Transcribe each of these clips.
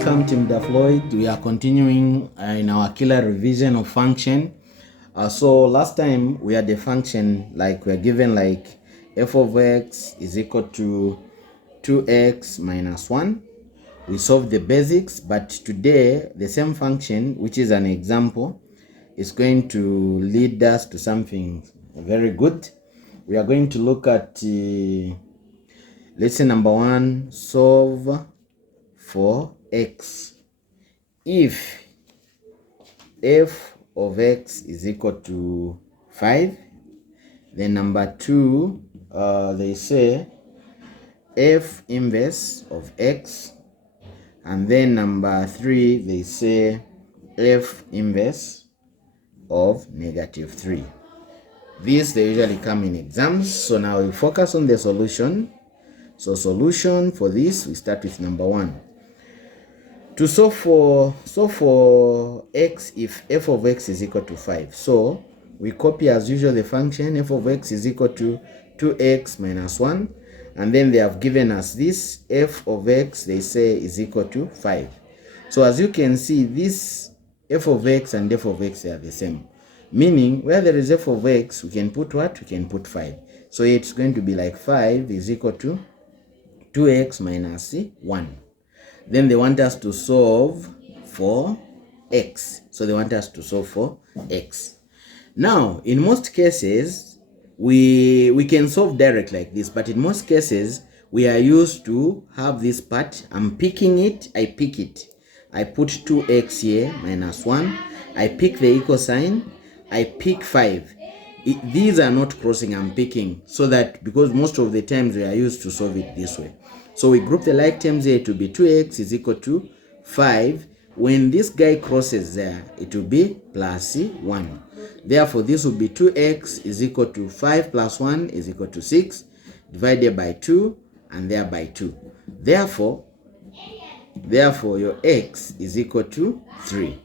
Welcome Team Daploid. We are continuing in our killer revision of function. So last time we had a function like we are given like f of x is equal to 2x minus 1. We solved the basics, but today the same function, which is an example, is going to lead us to something very good. We are going to look at lesson number 1, solve for x. If f of x is equal to 5, then number 2, they say f inverse of x, and then number 3, they say f inverse of negative 3. These, they usually come in exams. So now we focus on the solution. So solution for this, we start with number 1. To solve for x, if f of x is equal to 5, so we copy as usual the function f of x is equal to 2x minus 1, and then they have given us this f of x, they say is equal to 5. So as you can see, this f of x and f of x are the same, meaning where there is f of x, we can put what? We can put 5. So it's going to be like 5 is equal to 2x minus 1. Then they want us to solve for x. So they want us to solve for x. Now, in most cases, we can solve direct like this, but in most cases, we are used to have this part. I'm picking it, I pick it. I put 2x here minus 1. I pick the equal sign. I pick 5. These are not crossing, I'm picking, so that because most of the times we are used to solve it this way. So we group the like terms here to be 2x is equal to 5. When this guy crosses there, it will be plus 1. Therefore, this will be 2x is equal to 5 plus 1 is equal to 6, divided by 2, and there by 2. Therefore, your x is equal to 3.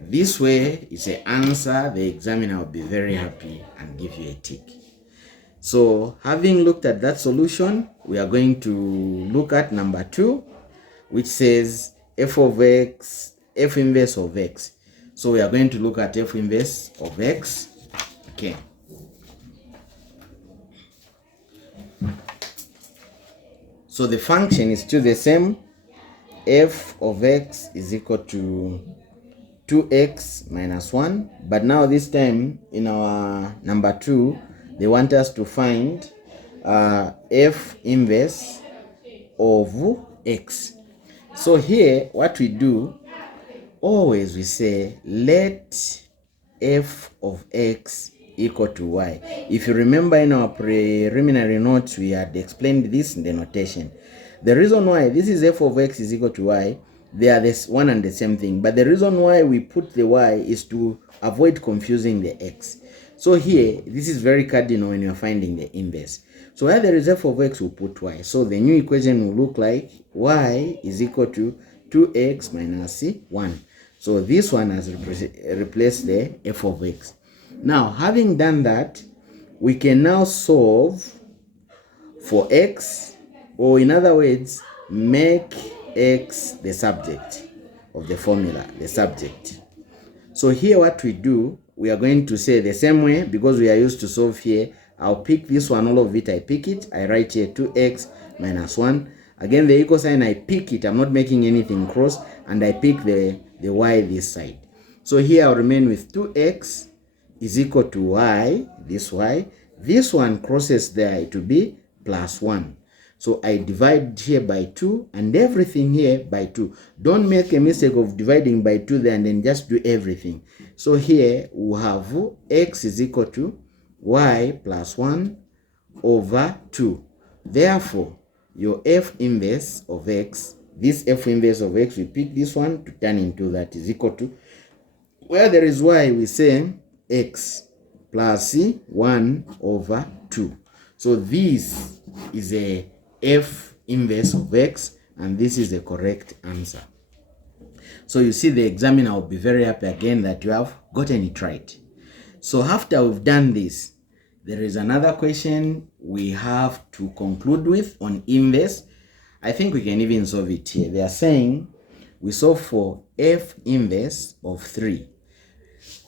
This way is an answer. The examiner will be very happy and give you a tick. So having looked at that solution, we are going to look at number 2, which says f of x, f inverse of x. So we are going to look at f inverse of x. Okay. So the function is still the same. F of x is equal to 2x minus 1. But now this time in our number 2, they want us to find f inverse of x. So here, what we do, always we say, let f of x equal to y. If you remember in our preliminary notes, we had explained this in the notation. The reason why this is f of x is equal to y, they are this one and the same thing. But the reason why we put the y is to avoid confusing the x. So here, this is very cardinal when you're finding the inverse. So where there is f of x, we'll put y. So the new equation will look like y is equal to 2x minus 1. So this one has replaced the f of x. Now, having done that, we can now solve for x, or in other words, make x the subject of the formula, the subject. So here what we do, we are going to say the same way, because we are used to solve here. I'll pick this one, all of it, I pick it. I write here 2x minus 1. Again, the equal sign, I pick it. I'm not making anything cross. And I pick the y this side. So here I'll remain with 2x is equal to y, this y. This one crosses there, it will be plus 1. So I divide here by 2 and everything here by 2. Don't make a mistake of dividing by 2 there and then just do everything. So here we have x is equal to y plus 1 over 2. Therefore, your f inverse of x, this f inverse of x, we pick this one to turn into that is equal to, where there is y, we say x plus 1 over 2. So this is a f inverse of x, and this is the correct answer. So you see, the examiner will be very happy again that you have gotten it right. So after we've done this, there is another question we have to conclude with on inverse. I think we can even solve it here. They are saying we solve for f inverse of 3.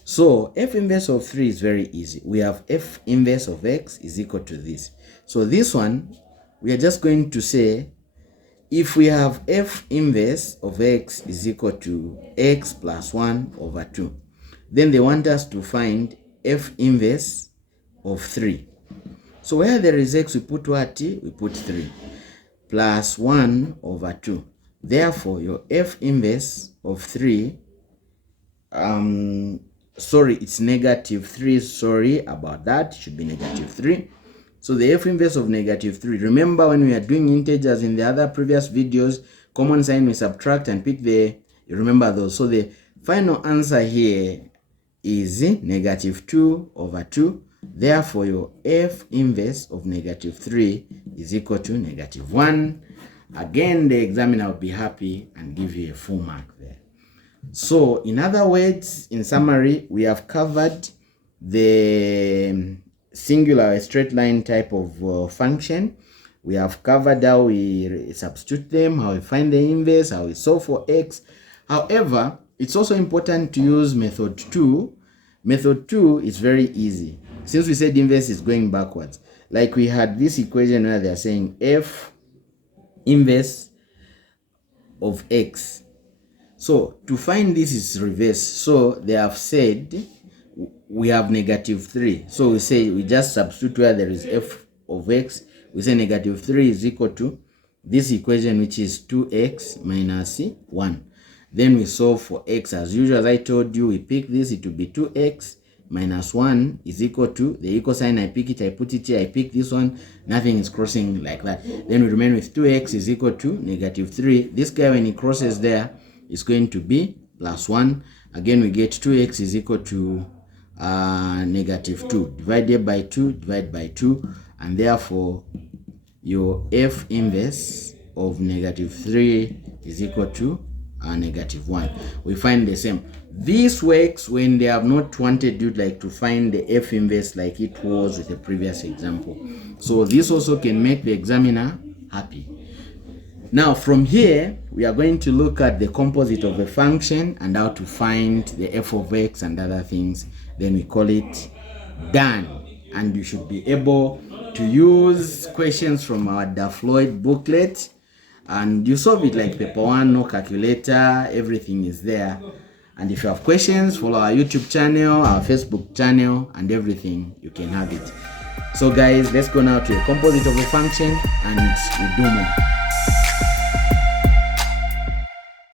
So f inverse of 3 is very easy. We have f inverse of x is equal to this. So this one, we are just going to say, if we have f inverse of x is equal to x plus 1 over 2, then they want us to find f inverse of 3. So where there is x, we put what? We put 3 plus 1 over 2. Therefore, your f inverse of 3, sorry, it's negative 3. Sorry about that. It should be negative 3. So the f inverse of negative 3. Remember when we are doing integers in the other previous videos, common sign we subtract and pick you remember those. So the final answer here is negative 2 over 2. Therefore, your f inverse of negative 3 is equal to negative 1. Again, the examiner will be happy and give you a full mark there. So, in other words, in summary, we have covered the singular straight line type of function. We have covered how we substitute them, how we find the inverse, how we solve for x. However, it's also important to use method 2. Method 2 is very easy. Since we said inverse is going backwards, like we had this equation where they are saying f inverse of x. So to find this is reverse. So they have said we have negative 3. So we say we just substitute where there is f of x. We say negative 3 is equal to this equation, which is 2x minus 1. Then we solve for x as usual. As I told you, we pick this, it will be 2x minus 1 is equal to the equal sign. I pick it, I put it here, I pick this one, nothing is crossing like that. Then we remain with 2x is equal to negative 3. This guy, when he crosses there, is going to be plus 1. Again, we get 2x is equal to negative 2 divided by 2 divided by 2, and therefore your f inverse of negative 3 is equal to negative 1. We find the same. This works when they have not wanted you like to find the f inverse like it was with the previous example. So this also can make the examiner happy. Now from here, we are going to look at the composite of a function and how to find the f of x and other things. Then we call it done. And you should be able to use questions from our Dafloyd booklet. And you solve it like paper 1, no calculator, everything is there. And if you have questions, follow our YouTube channel, our Facebook channel, and everything, you can have it. So guys, let's go now to a composite of a function and we do more.